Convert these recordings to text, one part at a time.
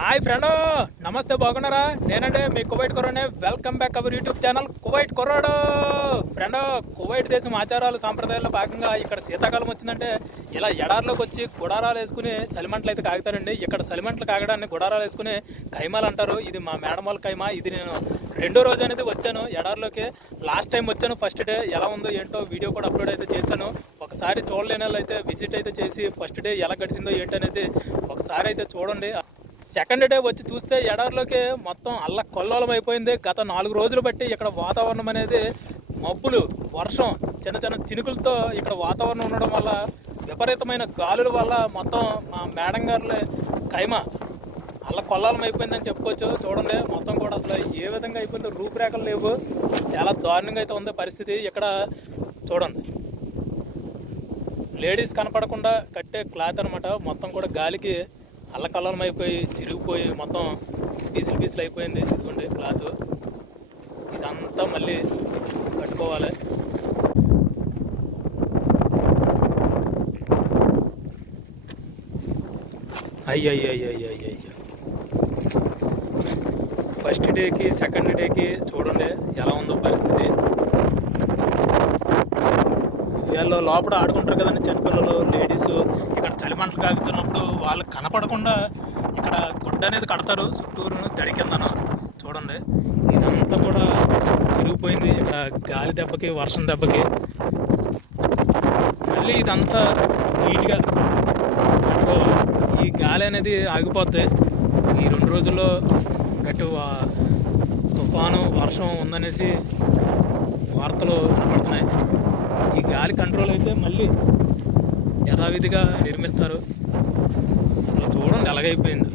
Hi friend నమస్తే బాగున్నారా? నేనండి మీ Kuwait కొరోనే welcome back our YouTube channel Kuwait కొరోడు friend Kuwait దేశం ఆచారాలు సాంప్రదాయాల్లో భాగంగా ఇక్కడ శీతాకాలం వచ్చిందంటే ఇలా ఎడారిలోకి వచ్చి గుడారాలు వేసుకుని సలిమంటలు అయితే కాగుతారండి. ఇక్కడ సలిమంటలు కాగడాన్ని గుడారాలు వేసుకుని కైమాలు అంటారు. ఇది మా మేడం వాళ్ళ కైమా. ఇది నేను రెండో రోజు అనేది వచ్చాను ఎడారిలోకి. లాస్ట్ టైం వచ్చాను ఫస్ట్ డే. ఎలా ఉందో ఏంటో వీడియో కూడా అప్లోడ్ అయితే చేశాను. ఒకసారి చూడలేని వాళ్ళు అయితే విజిట్ అయితే చేసి ఫస్ట్ డే ఎలా గడిచిందో ఏంటనేది ఒకసారి అయితే చూడండి. సెకండ్ డే వచ్చి చూస్తే ఎడారిలోకి మొత్తం అల్ల కొల్లోలం అయిపోయింది. గత నాలుగు రోజులు బట్టి ఇక్కడ వాతావరణం అనేది మబ్బులు వర్షం చిన్న చిన్న చినుకులతో ఇక్కడ వాతావరణం ఉండడం వల్ల విపరీతమైన గాలుల వల్ల మొత్తం మా మేడం గారులే కైమ. అల్ల కొల్లాలం అయిపోయిందని చెప్పుకోవచ్చు. చూడండి మొత్తం కూడా అసలు ఏ విధంగా అయిపోయిందో రూపురేఖలు లేవు. చాలా దారుణంగా అయితే ఉంది పరిస్థితి. ఇక్కడ చూడండి. లేడీస్ కనపడకుండా కట్టే క్లాత్ అనమాట మొత్తం కూడా గాలికి అల్లకల్లం అయిపోయి చిరిగిపోయి మొత్తం పీసులు పీసులు అయిపోయింది ఇదిగోండి క్లాత్. ఇదంతా మళ్ళీ కట్టుకోవాలి. అయ్యయ్యయ్యయ్యయ్య ఫస్ట్ డేకి సెకండ్ డేకి చూడండి ఎలా ఉందో పరిస్థితి. వీళ్ళు లోపల ఆడుకుంటారు కదండి చిన్నపిల్లలు లేడీస్. ఇక్కడ చలిమంటలు కాగుతున్నప్పుడు వాళ్ళకి కనపడకుండా ఇక్కడ గుడ్డ అనేది కడతారు చుట్టూరు తడి కిందన. చూడండి. ఇదంతా కూడా తిరిగిపోయింది ఇక్కడ గాలి దెబ్బకి వర్షం దెబ్బకి. మళ్ళీ ఇదంతా నీట్గా ఈ గాలి అనేది ఆగిపోద్ది. ఈ రెండు రోజుల్లో గట్టి తుఫాను వర్షం ఉందనేసి వార్తలు వినపడుతున్నాయి. ఈ గాలి కంట్రోల్ అయితే మళ్ళీ యథావిధిగా నిర్మిస్తారు. అసలు చూడండి ఎలాగైపోయింది.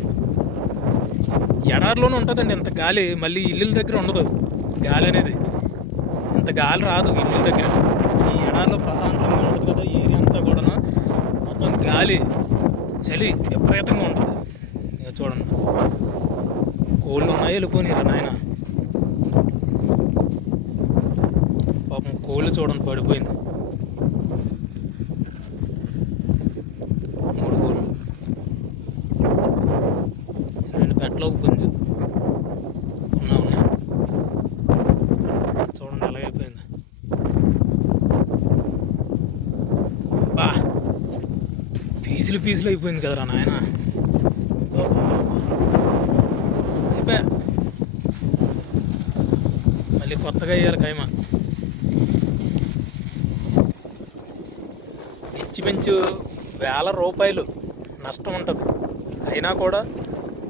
ఎడారిలోనే ఉంటుందండి ఇంత గాలి. మళ్ళీ ఇల్లుల దగ్గర ఉండదు. గాలి అనేది. ఇంత గాలి రాదు ఇల్లుల దగ్గర. ఈ ఎడారిలో ప్రశాంతంగా ఉండదు కదా ఏరియా అంతా కూడా మొత్తం గాలి చలి విపరీతంగా ఉంటుంది. ఇక చూడండి. కోళ్ళు ఉన్నాయి వెళ్ళిపోయి నాయన? పాపం కోళ్ళు చూడండి పడిపోయింది మూడు కోళ్ళు రెండు పెట్టలో ఒక పుంజు ఉన్నా ఉన్నా చూడండి ఎలాగైపోయింది బా పీసులు పీసులు అయిపోయింది కదరా నాయన. అయిపోయా. మళ్ళీ కొత్తగా వేయాలి కైమా ఇంచుమించు వేల రూపాయలు నష్టం ఉంటుంది. అయినా కూడా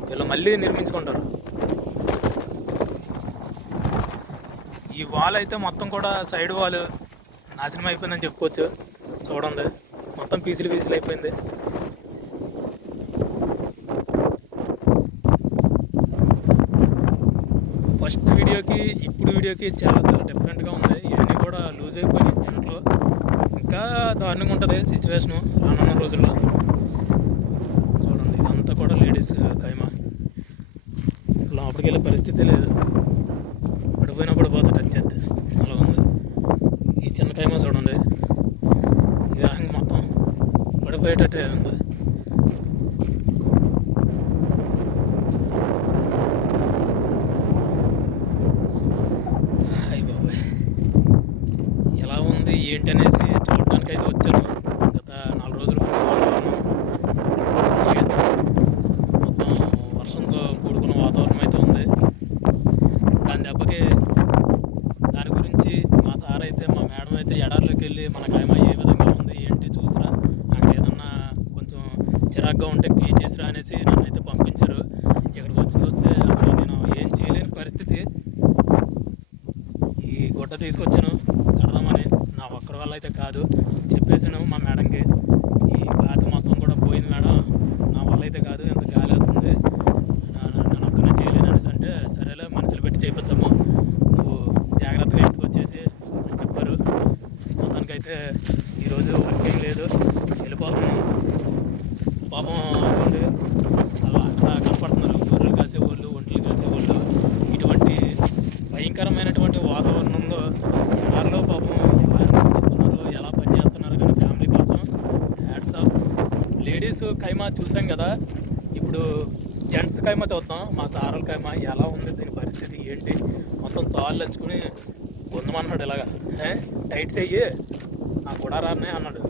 వీళ్ళు మళ్ళీ నిర్మించుకుంటారు. ఈ వాల్ అయితే మొత్తం కూడా సైడ్ వాల్ నాశనం అయిపోయిందని చెప్పుకోవచ్చు. చూడండి. మొత్తం పీసులు పీసులు అయిపోయింది ఫస్ట్ వీడియోకి ఇప్పుడు వీడియోకి చాలా చాలా డిఫరెంట్గా ఉంది. ఇవన్నీ కూడా లూజ్ అయిపోయినాయి టెంట్లో ఇంకా దారుణంగా ఉంటుంది సిచ్యువేషను రానున్న రోజుల్లో. చూడండి ఇదంతా కూడా లేడీస్ ఖైమా. లోపలికి వెళ్ళే పరిస్థితి లేదు. పడిపోయినా పడిపోతే టచ్ చేస్తే అలా ఉంది. ఈ చిన్న కైమా చూడండి. ఇది మొత్తం పడిపోయేటట్టే ఉంది అయ్య బాబాయ్ ఎలా ఉంది ఏంటి అనేసి చూడడానికి అయితే వచ్చాను గత నాలుగు రోజుల ముందు వాతావరణం అలాగే మొత్తం వర్షంతో కూడుకున్న వాతావరణం అయితే ఉంది దాని దెబ్బకి దాని గురించి మా సార్ అయితే మా మేడం అయితే ఎడారిలోకి వెళ్ళి మన కాయమ ఏ విధంగా ఉంది ఏంటి చూసిరా అక్కడ ఏదన్నా కొంచెం చిరాగ్గా ఉంటే క్లీన్ చేసిరా అనేసి నన్ను అయితే పంపించారు ఇక్కడికి వచ్చి చూస్తే అసలు నేను ఏం చేయలేని పరిస్థితి. ఈ గుడ్డ తీసుకొచ్చాను కడదామని నా ఒక్కడి వల్ల అయితే కాదు చెప్పేసాను మా మేడంకి. ఈ క్లాత్ మొత్తం కూడా పోయింది మేడం నా వల్ల అయితే కాదు ఎంత గాలి వస్తుంది నా- నా- నేను ఒక్కనే చేయలేను అనేసి అంటే సరేలే మనుషులు పెట్టి చేపిద్దాము నువ్వు జాగ్రత్తగా ఇంటికి వచ్చేసి అని చెప్పారు మొత్తానికైతే ఈరోజు వర్క్ ఏం లేదు వెళ్ళిపోతున్నాను పాపం ఉంది అలా అక్కడ కనపడుతున్నారు గొర్రెలు కాసే వాళ్ళు ఒంట్లు కాసే వాళ్ళు ఇటువంటి భయంకరమైనటువంటి వాతావరణంలో ఎడారిలో పాపం ఎలా నిర్వహిస్తున్నారో ఎలా పనిచేస్తున్నారో కానీ ఫ్యామిలీ కోసం హ్యాట్స్ ఆఫ్ లేడీస్ కైమా చూసాం కదా ఇప్పుడు జెంట్స్ కైమ చూద్దాం. మా సారల కైమా ఎలా ఉంది దీని పరిస్థితి ఏంటి? మొత్తం తాళ్ళు వచ్చుకుని పొందమన్నాడు ఇలాగా. టైట్స్ అయ్యి ఆ గుడారాన్నే అన్నాడు.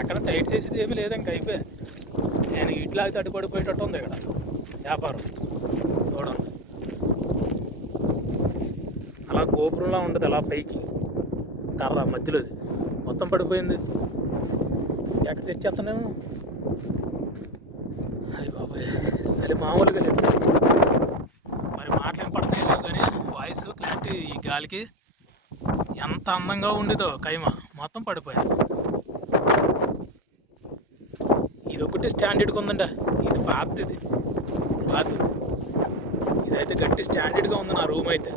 ఎక్కడ టైట్స్ వేసేది ఏమీ లేదు ఇంకా అయిపోయి. నేను ఇట్లా అయితే ఉంది ఇక్కడ. వ్యాపారం. చూడండి. అలా గోపురంలా ఉండదు అలా పైకి. కర్ర మధ్యలో మొత్తం పడిపోయింది. ఎక్కడ సెట్ చేస్తాను బాబాయ్. సరే మామూలుగా లేదు సార్. మరి మాటలు ఏం పడతాయి లేవు కానీ వాయిస్ క్లారిటీ ఈ గాలికి ఎంత అందంగా ఉండేదో కైమ మొత్తం పడిపోయా. ఇది ఒకటి స్టాండర్డ్గా ఉందంట. ఇది పాతది ఇది పాత ఇదైతే గట్టి స్టాండర్డ్గా ఉంది నా రూమ్ అయితే.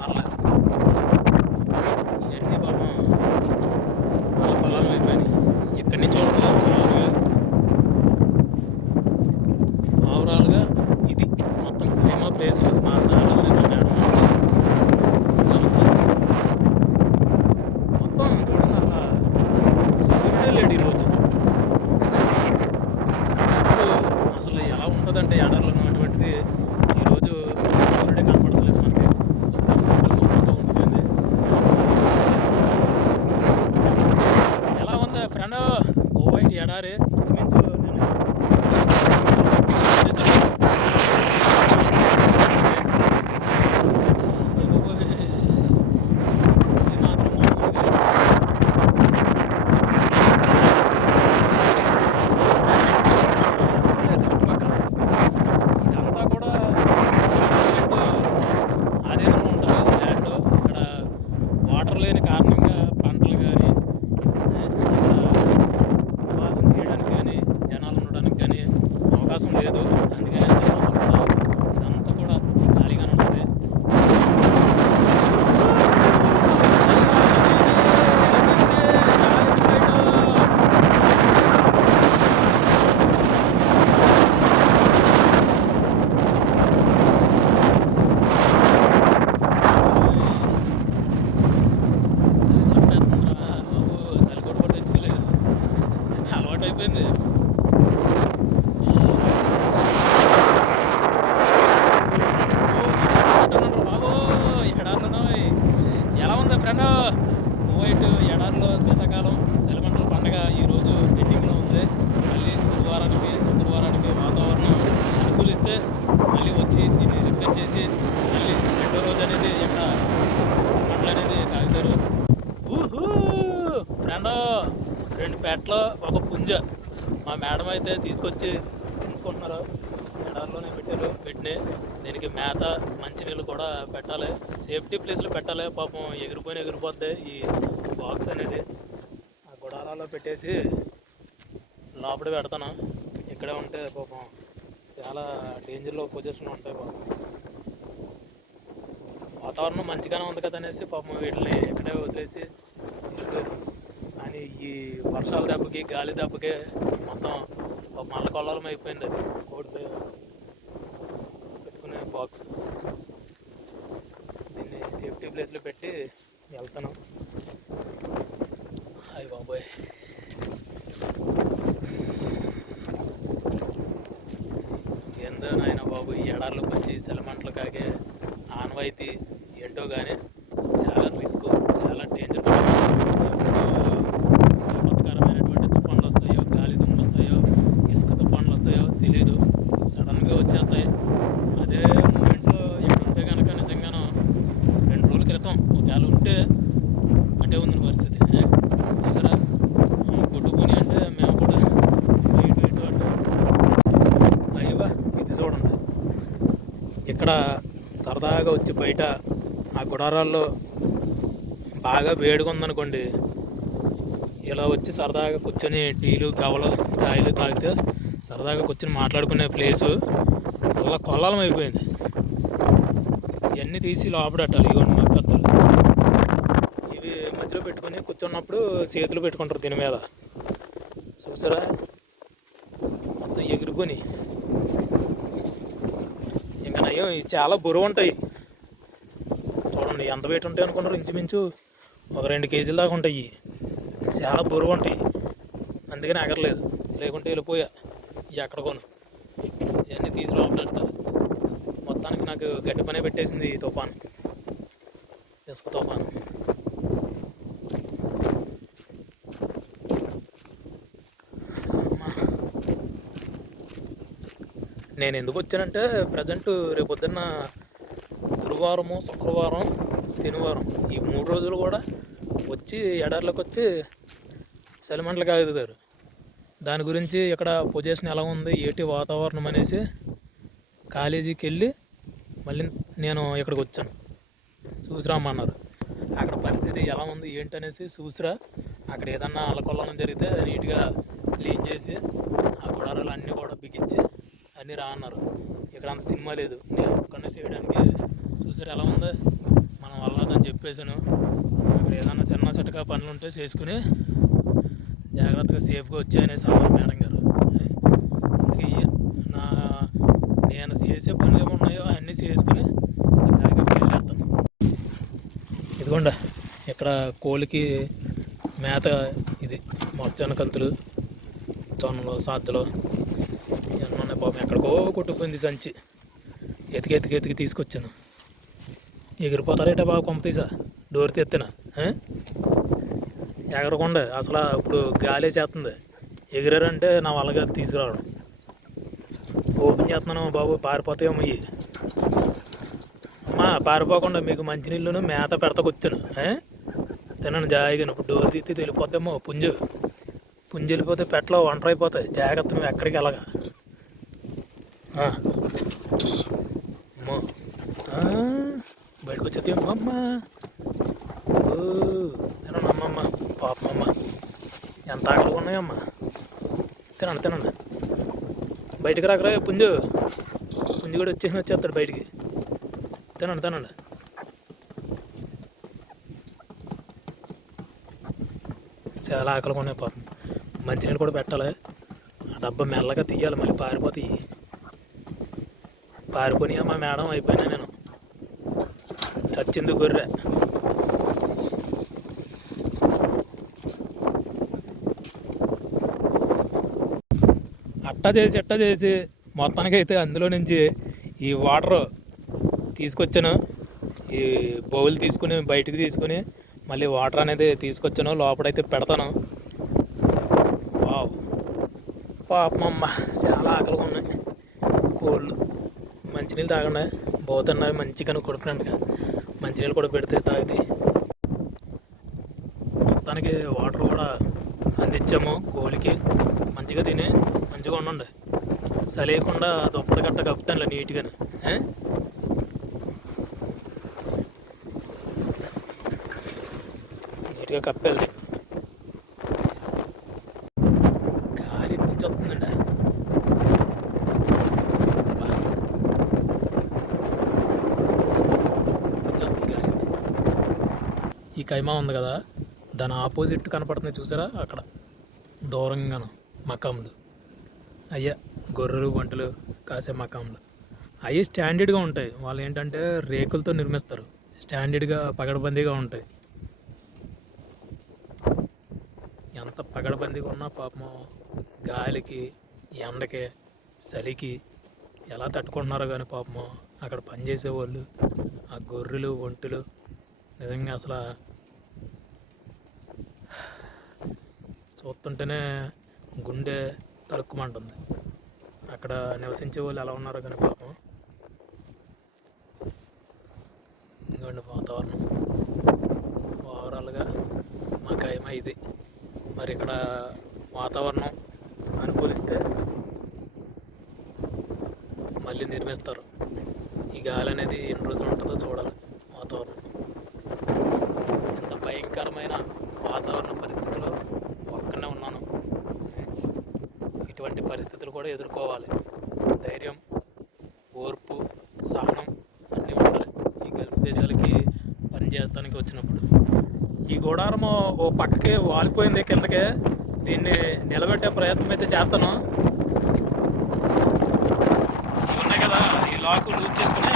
పర్లేదు. ఇవన్నీ పాపం వాళ్ళ పొలాలు అయిపోయినాయి. ఎక్కడి నుంచి చూడలేదు సెలమంటల పండగ ఈరోజు ఎండింగ్లో ఉంది. మళ్ళీ గురువారానికి శుక్రవారానికి వాతావరణం అనుకూలిస్తే మళ్ళీ వచ్చి దీన్ని రిపేర్ చేసి మళ్ళీ రెండో రోజు అనేది ఇక్కడ పంటలు అనేది కాగుతారు ఊహూ! రెండు పెట్టలు ఒక పుంజ. మా మేడం అయితే తీసుకొచ్చి ఉంచుకుంటున్నారు. ఎడారిలోనే పెట్టారు పెట్టినాయి దీనికి మేత మంచినీళ్ళు కూడా పెట్టాలి. సేఫ్టీ ప్లేస్లో పెట్టాలి. పాపం ఎగిరిపోయిన ఎగిరిపోద్ది ఈ బాక్స్ అనేది. గుడారాలో పెట్టేసి లోపల పెడతాను. ఇక్కడే ఉంటే పాపం చాలా డేంజర్లో పొజిషన్ ఉంటాయి పాపం. వాతావరణం మంచిగానే ఉంది కదా అనేసి పాపం వీటిని ఇక్కడే వదిలేసి కానీ ఈ వర్షాల దెబ్బకి గాలి దెబ్బకి మొత్తం ఒక మల్ల కొల్లలం అయిపోయింది అది. కోడి పెట్టుకునే బాక్స్ దీన్ని సేఫ్టీ ప్లేస్లో పెట్టి వెళ్తాను అయ్య బాబోయ్ ఏందో నాయన బాబు ఈ ఎడార్లోకి వచ్చి కాగే ఆనవాయితీ ఏంటో కానీ చాలా రిస్క్ చాలా డేంజర్ విపత్కరమైనటువంటి తుఫాన్లు వస్తాయో గాలి దుమ్ములు వస్తాయో ఇసుక తుఫాన్లు వస్తాయో తెలియదు సడన్గా వచ్చేస్తాయి. అదే మూమెంట్లో ఇప్పుడు ఉంటే కనుక నిజంగానో రెండు రోజుల క్రితం ఒకవేళ ఉంటే అటే ఉంది పరిస్థితి ఏ? చూసారా అవును, కొట్టుకొని అంటే మేము కూడా ఇటు ఇటు అంటే అయ్యవా ఇది చూడండి ఇక్కడ సరదాగా వచ్చి బయట ఆ గుడారాల్లో బాగా వేడిగా ఉందనుకోండి. ఇలా వచ్చి సరదాగా కూర్చొని టీలు గవలు చాయలు తాగితే సరదాగా కూర్చొని మాట్లాడుకునే ప్లేసు. అలా కొల్లాలం అయిపోయింది. ఇవన్నీ తీసి లోపడట్టాలి ఇవన్నీ మా పెద్దలు. ఇవి మధ్యలో పెట్టుకొని కూర్చున్నప్పుడు చేతులు పెట్టుకుంటారు దీని మీద. చూసారా? మొత్తం ఎగురుకొని అయ్యో ఇవి చాలా బరువు ఉంటాయి. చూడండి ఎంత వెయిట్ ఉంటాయి అనుకున్నారు ఇంచుమించు? ఒక రెండు కేజీల దాకా ఉంటాయి. చాలా బరువు ఉంటాయి. అందుకని ఎగరలేదు లేకుంటే వెళ్ళిపోయా. ఎక్కడ కొను. ఇవన్నీ తీసి లోపల మొత్తానికి నాకు గడ్డి పనే పెట్టేసింది ఈ తుఫాను. ఇసుక తుఫాను అమ్మా. నేను ఎందుకు వచ్చానంటే ప్రజెంట్ రేపొద్దున్న గురువారము శుక్రవారం శనివారం ఈ మూడు రోజులు కూడా వచ్చి ఎడార్లోకి వచ్చి సెలమంటలు కాగుతారు దాని గురించి ఇక్కడ పొజిషన్ ఎలా ఉంది ఏటి వాతావరణం అనేసి కాలేజీకి వెళ్ళి మళ్ళీ నేను ఇక్కడికి వచ్చాను చూసిరామన్నారు అక్కడ పరిస్థితి ఎలా ఉంది ఏంటనేసి చూసిరా అక్కడ ఏదన్నా అలకొల్లం జరిగితే నీట్గా క్లీన్ చేసి ఆ గుడారాలు అన్నీ కూడా బిగించి అన్నీ రా అన్నారు. ఇక్కడ అంత సినిమా లేదు. నేను ఒక్కనే చేయడానికి చూసారు ఎలా ఉందో? మనం వల్ల చెప్పేశాను. అక్కడ ఏదైనా చిన్న చిటకా పనులు ఉంటే చేసుకుని జాగ్రత్తగా సేఫ్గా వచ్చాయనే అన్నారు మేడం గారు. అందుకే నా నేను చేసే పనులు ఏమి ఉన్నాయో అన్నీ చేసుకుని జాగ్రత్తగా వెళ్ళేస్తాను ఇదిగోండా ఇక్కడ కోళ్ళకి మేత ఇది మొక్కజొన్న కంతులు జొన్నలు సాధ్యలు ఎక్కడికో కొట్టుకుపోయింది సంచి. ఎతికి ఎతికి ఎతికి తీసుకొచ్చాను. ఎగిరిపోతారేట బాబు కొంప తీసా? డోర్ తెత్తిన? ఎగరకుండా అసలు ఇప్పుడు గాలేసేస్తుంది ఎగిరారంటే నా వల్లగా తీసుకురావడం. ఓపెన్ చేస్తున్నాను బాబు పారిపోతాయేమో ఇవి అమ్మా పారిపోకుండా మీకు మంచినీళ్ళును మేత పెడతకొచ్చాను. తినను తినండి ఇప్పుడు డోర్ తీస్తే వెళ్ళిపోద్దేమో పుంజు. పుంజు వెళ్ళిపోతే పెట్టలో ఒంటరి అయిపోతాయి జాగ్రత్త మేము ఎక్కడికి వెళ్ళగా. బయటకు వచ్చేది అమ్మమ్మ ఓ తినండి అమ్మమ్మ పాపమ్మ ఎంత ఆకలిగా ఉన్నాయమ్మా. తినండి తినండి. బయటికి రాకరా పుంజు. పుంజు కూడా వచ్చేసి వచ్చేస్తాడు బయటికి. తినండి తినండి. చాలా ఆకలిగా ఉన్నాయి పాపం. మంచినీళ్ళు కూడా పెట్టాలి. ఆ డబ్బా మెల్లగా తీయాలి మళ్ళీ పారిపోతాయి. పారిపోయి మా మేడం అయిపోయినా నేను. చచ్చింది గొర్రె. అట్టా చేసి అట్టా చేసి మొత్తానికి అయితే అందులో నుంచి ఈ వాటర్ తీసుకొచ్చాను. ఈ బౌల్ తీసుకుని బయటికి తీసుకుని మళ్ళీ వాటర్ అనేది తీసుకొచ్చాను. లోపలైతే పెడతాను. వావ్. పాపమమ్మ చాలా ఆకలిగా ఉన్నాయి. కోళ్ళు. మంచినీళ్ళు తాగండి పోతున్నాయి మంచిగా కొడుకున్నాను మంచినీళ్ళు కూడా పెడితే తాగితే. మొత్తానికి వాటర్ కూడా అందించాము కోలికి. మంచిగా తిని మంచిగా ఉండండి. సలేయకుండా దుప్పటి గట్ట కప్పుతానులే నీట్గా నీట్గా కప్పేది గాలి నుంచి వస్తుందండి బా. వస్తుంది గాలి. ఈ కైమా ఉంది కదా దాని ఆపోజిట్ కనపడుతుంది చూసారా? అక్కడ. దూరంగాను మకాములు. అయ్యా గొర్రెలు వంటలు కాసే మకాములు. అవి స్టాండర్డ్గా ఉంటాయి. వాళ్ళు ఏంటంటే రేకులతో నిర్మిస్తారు. స్టాండర్డ్గా పగడబందీగా ఉంటాయి. ఎంత పగడబందీగా ఉన్నా పాపం గాలికి ఎండకి చలికి ఎలా తట్టుకుంటున్నారో కానీ పాపము అక్కడ పనిచేసే వాళ్ళు ఆ గొర్రెలు ఒంటెలు నిజంగా అసలు చూస్తుంటేనే గుండె తలుక్కుమంటుంది అక్కడ నివసించే వాళ్ళు ఎలా ఉన్నారో కానీ పాపం. ఇంకోండి వాతావరణం ఓవరాల్గా మా ఖాయమ ఇది. మరి ఇక్కడ వాతావరణం అనుకూలిస్తే మళ్ళీ నిర్మిస్తారు. ఈ గాలి అనేది ఎన్ని రోజులు ఉంటుందో చూడాలి వాతావరణం ఇంత భయంకరమైన వాతావరణ పరిస్థితిలో ఒక్కనే ఉన్నాను ఇటువంటి పరిస్థితులు కూడా ఎదుర్కోవాలి. ధైర్యం ఓర్పు సహనం అన్నీ ఉండాలి. ఈ గల్ఫ్ దేశాలకి పనిచేయడానికి వచ్చినప్పుడు. ఈ గుడారం ఓ పక్కకి వాలిపోయింది కిందకి. దీన్ని నిలబెట్టే ప్రయత్నం అయితే చేస్తాను. ఇవి ఉన్నాయి కదా ఈ లాక్ లూజ్ చేసుకుని